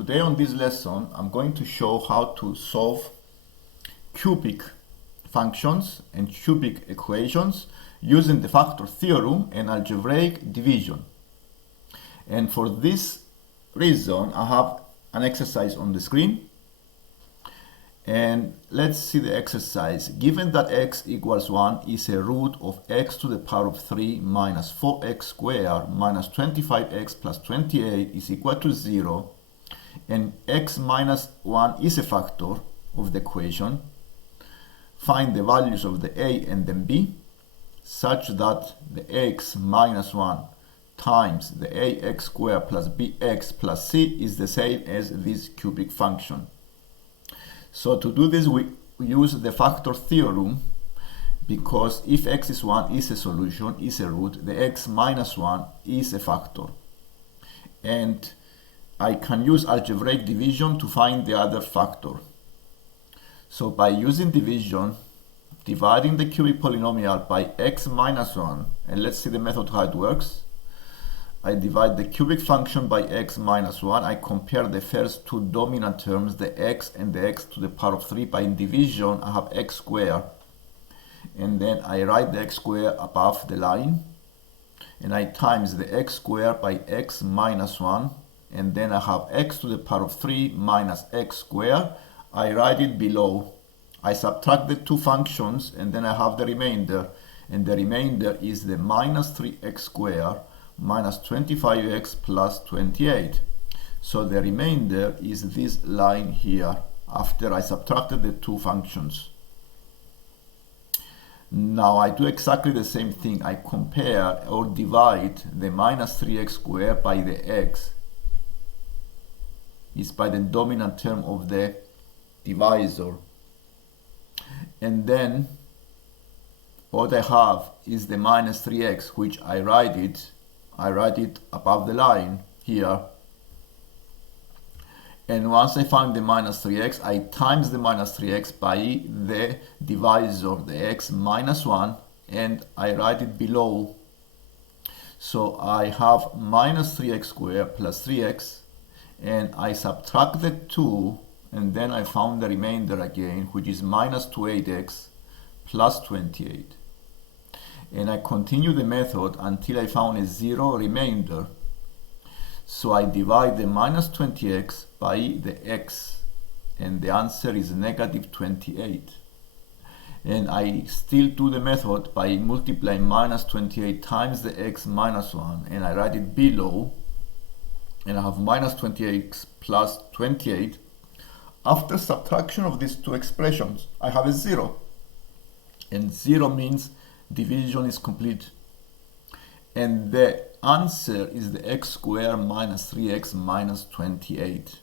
Today on this lesson, I'm going to show how to solve cubic functions and cubic equations using the factor theorem and algebraic division. And for this reason, I have an exercise on the screen. And let's see the exercise. Given that x equals 1 is a root of x to the power of 3 minus 4x squared minus 25x plus 28 is equal to 0, and x minus 1 is a factor of the equation, find the values of the a and the b such that the x minus 1 times the ax squared plus bx plus c is the same as this cubic function. So to do this, we use the factor theorem, because if x is 1 is a solution, is a root, the x minus 1 is a factor. And I can use algebraic division to find the other factor. So by using division, dividing the cubic polynomial by x minus 1, and let's see the method how it works. I divide the cubic function by x minus 1. I compare the first two dominant terms, the x and the x to the power of 3. By division, I have x squared. And then I write the x squared above the line. And I times the x squared by x minus 1. And then I have x to the power of 3 minus x squared. I write it below. I subtract the two functions, and then I have the remainder. And the remainder is the minus 3x squared minus 25x plus 28. So the remainder is this line here after I subtracted the two functions. Now I do exactly the same thing. I compare or divide the minus 3x squared by the x. It's by the dominant term of the divisor. And then what I have is the minus 3x, which I write it above the line here. And once I find the minus 3x, I times the minus 3x by the divisor, the x minus 1, and I write it below. So I have minus 3x squared plus 3x, and I subtract the 2, and then I found the remainder again, which is minus 28x plus 28. And I continue the method until I found a 0 remainder. So I divide the minus 20x by the x, and the answer is negative 28. And I still do the method by multiplying minus 28 times the x minus 1, and I write it below, and I have minus 28x plus 28. After subtraction of these two expressions, I have a 0. And 0 means division is complete. And the answer is the x squared minus 3x minus 28.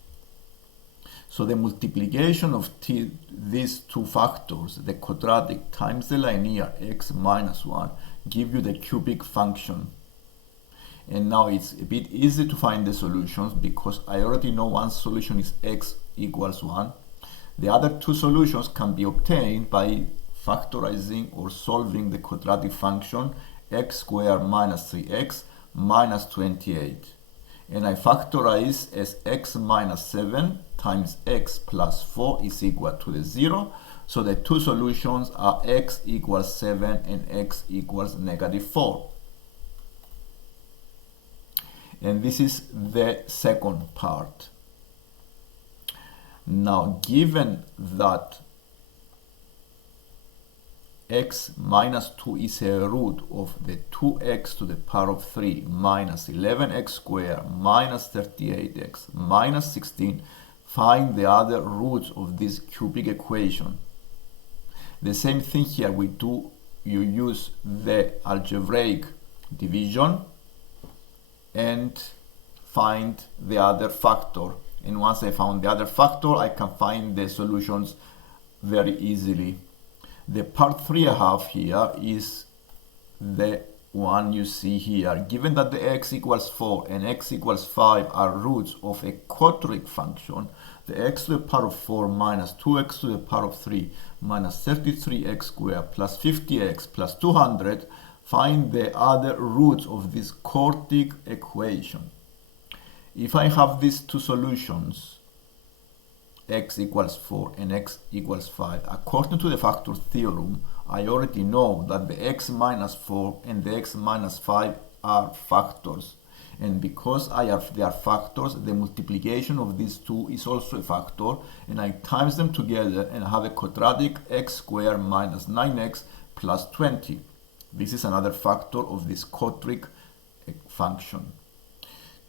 So the multiplication of these two factors, the quadratic times the linear x minus 1, give you the cubic function. And now it's a bit easy to find the solutions, because I already know one solution is x equals 1. The other two solutions can be obtained by factorizing or solving the quadratic function x squared minus 3x minus 28. And I factorize as x minus 7 times x plus 4 is equal to the 0. So the two solutions are x equals 7 and x equals negative 4. And this is the second part. Now, given that x minus 2 is a root of the 2x to the power of 3 minus 11x squared minus 38x minus 16, find the other roots of this cubic equation. The same thing here we do, you use the algebraic division and find the other factor. And once I found the other factor, I can find the solutions very easily. The part 3 I have here is the one you see here. Given that the x equals 4 and x equals 5 are roots of a quadratic function, the x to the power of 4 minus 2x to the power of 3 minus 33x squared plus 50x plus 200, find the other roots of this quadratic equation. If I have these two solutions, x equals 4 and x equals 5, according to the factor theorem, I already know that the x minus 4 and the x minus 5 are factors. And because they are factors, the multiplication of these two is also a factor, and I times them together and I have a quadratic x squared minus 9x plus 20. This is another factor of this quadratic function.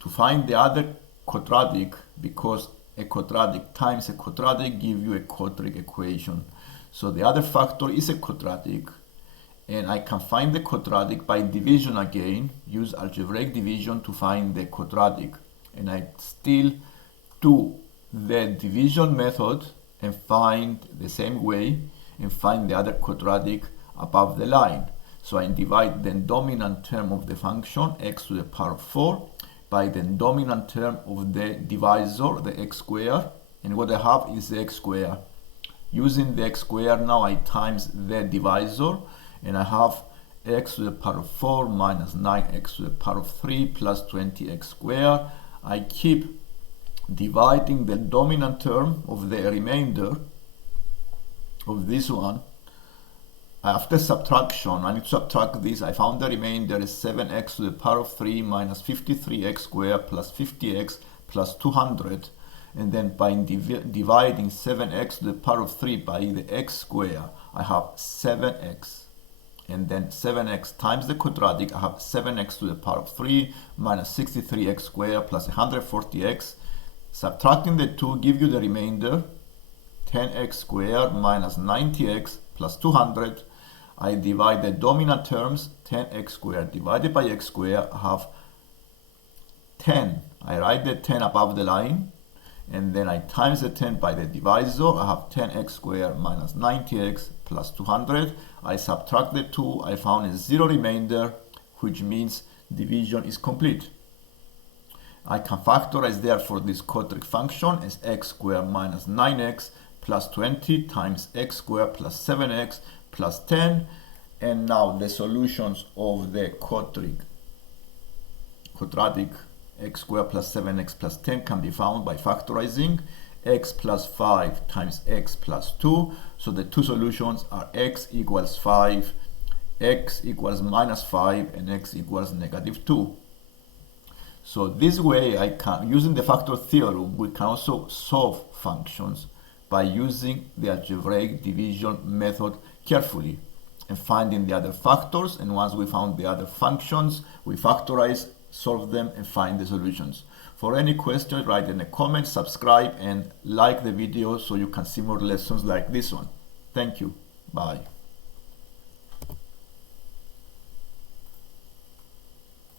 To find the other quadratic, because a quadratic times a quadratic give you a quadratic equation. So the other factor is a quadratic, and I can find the quadratic by division again, use algebraic division to find the quadratic. And I still do the division method and find the same way and find the other quadratic above the line. So I divide the dominant term of the function x to the power of 4 by the dominant term of the divisor, the x squared, and what I have is the x squared. Using the x squared, now I times the divisor, and I have x to the power of 4 minus 9x to the power of 3 plus 20x squared. I keep dividing the dominant term of the remainder of this one. After subtraction, I need to subtract this. I found the remainder is 7x to the power of 3 minus 53x squared plus 50x plus 200. And then by dividing 7x to the power of 3 by the x squared, I have 7x. And then 7x times the quadratic, I have 7x to the power of 3 minus 63x squared plus 140x. Subtracting the 2 give you the remainder, 10x squared minus 90x plus 200. I divide the dominant terms, 10x squared divided by x squared, I have 10. I write the 10 above the line, and then I times the 10 by the divisor. I have 10x squared minus 90x plus 200. I subtract the 2, I found a 0 remainder, which means division is complete. I can factorize therefore this quadratic function as x squared minus 9x plus 20 times x squared plus 7x plus 10. And now the solutions of the quadratic x squared plus 7x plus 10 can be found by factorizing x plus 5 times x plus 2. So the two solutions are x equals 5, x equals minus 5, and x equals negative 2. So this way, using the factor theorem, we can also solve functions by using the algebraic division method carefully and finding the other factors. And once we found the other functions, we factorize, solve them, and find the solutions. For any questions, write in the comments, subscribe, and like the video so you can see more lessons like this one. Thank you. Bye.